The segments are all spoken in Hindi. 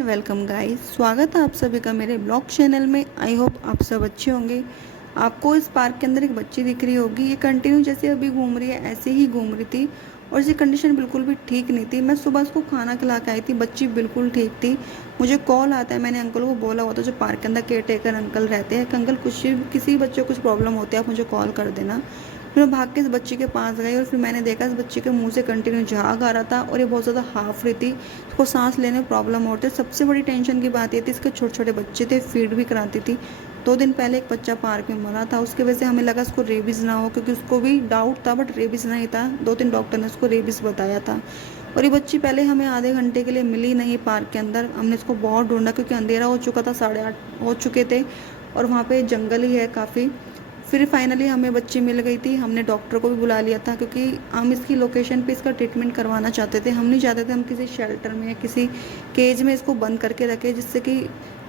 वेलकम गाइस, स्वागत है आप सभी का मेरे ब्लॉग चैनल में। आई होप आप सब अच्छे होंगे। आपको इस पार्क के अंदर एक बच्ची दिख रही होगी। ये कंटिन्यू जैसे अभी घूम रही है ऐसे ही घूम रही थी और इसकी कंडीशन बिल्कुल भी ठीक नहीं थी। मैं सुबह उसको खाना खिला के आई थी, बच्ची बिल्कुल ठीक थी। मुझे कॉल आता है, मैंने अंकल को बोला हुआ था जो पार्क के अंदर केयर टेकर अंकल रहते हैं कि अंकल कुछ किसी बच्चे को कुछ प्रॉब्लम होती है आप मुझे कॉल कर देना। फिर मैं भाग के इस बच्ची के पास गई और फिर मैंने देखा इस बच्ची के मुंह से कंटिन्यू झाग आ रहा था और ये बहुत ज़्यादा हाफ रही थी। इसको सांस लेने में प्रॉब्लम हो रही थी। सबसे बड़ी टेंशन की बात ये थी इसके छोटे छोटे बच्चे थे, फीड भी कराती थी। 2 दिन पहले एक बच्चा पार्क में मरा था, उसकी वजह से हमें लगा उसको रेबीज़ ना हो, क्योंकि उसको भी डाउट था बट रेबीज़ नहीं था। 2-3 डॉक्टर ने उसको रेबीज़ बताया था। और ये बच्ची पहले हमें आधे घंटे के लिए मिली नहीं पार्क के अंदर। हमने इसको बहुत ढूंढा क्योंकि अंधेरा हो चुका था, 8:30 हो चुके थे और वहाँ पे जंगल ही है काफ़ी। फिर फाइनली हमें बच्ची मिल गई थी। हमने डॉक्टर को भी बुला लिया था क्योंकि हम इसकी लोकेशन पे इसका ट्रीटमेंट करवाना चाहते थे। हम नहीं चाहते थे हम किसी शेल्टर में या किसी केज में इसको बंद करके रखें, जिससे कि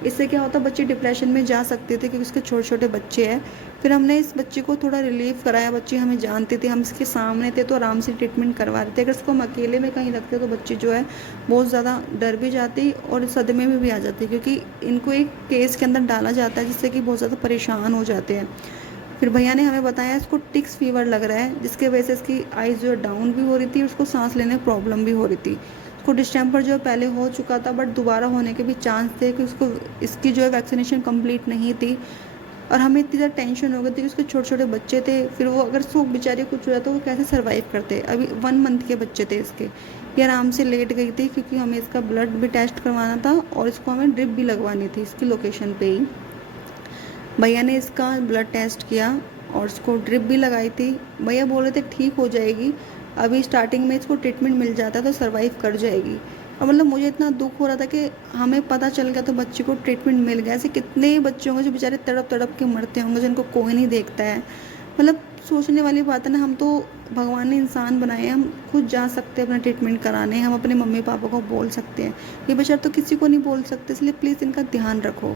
इससे क्या होता बच्ची डिप्रेशन में जा सकती थी क्योंकि उसके छोटे छोटे बच्चे हैं। फिर हमने इस बच्ची को थोड़ा रिलीफ कराया। बच्ची हमें जानती थी, हम इसके सामने थे तो आराम से ट्रीटमेंट करवा रहे थे। अगर इसको हम अकेले में कहीं रखते तो बच्ची जो है बहुत ज़्यादा डर भी जाती और सदमे में भी आ जाती, क्योंकि इनको एक केज के अंदर डाला जाता है जिससे कि बहुत ज़्यादा परेशान हो जाते हैं। फिर भैया ने हमें बताया इसको टिक्स फीवर लग रहा है, जिसके वजह से इसकी आइज़ जो है डाउन भी हो रही थी और उसको सांस लेने में प्रॉब्लम भी हो रही थी। उसको डिस्टेम्पर जो है पहले हो चुका था बट दोबारा होने के भी चांस थे कि उसको इसकी जो है वैक्सीनेशन कंप्लीट नहीं थी। और हमें इतनी ज़्यादा टेंशन हो गई थी कि उसके छोटे छोटे बच्चे थे। फिर वो अगर उसको बेचारे कुछ हो जाता तो वो कैसे सर्वाइव करते। अभी 1 मंथ के बच्चे थे इसके। ये आराम से लेट गई थी क्योंकि हमें इसका ब्लड भी टेस्ट करवाना था और इसको हमें ड्रिप भी लगवानी थी इसकी लोकेशन पे ही। भैया ने इसका ब्लड टेस्ट किया और उसको ड्रिप भी लगाई थी। भैया बोल रहे थे ठीक हो जाएगी, अभी स्टार्टिंग में इसको ट्रीटमेंट मिल जाता है तो सर्वाइव कर जाएगी। और मतलब मुझे इतना दुख हो रहा था कि हमें पता चल गया तो बच्चे को ट्रीटमेंट मिल गया। ऐसे कितने बच्चे होंगे जो बेचारे तड़प तड़प के मरते होंगे जिनको कोई नहीं देखता है। मतलब सोचने वाली बात है ना। हम तो भगवान ने इंसान बनाए हैं, हम खुद जा सकते हैं अपना ट्रीटमेंट कराने, हम अपने मम्मी पापा को बोल सकते हैं। ये बेचारे तो किसी को नहीं बोल सकते, इसलिए प्लीज़ इनका ध्यान रखो।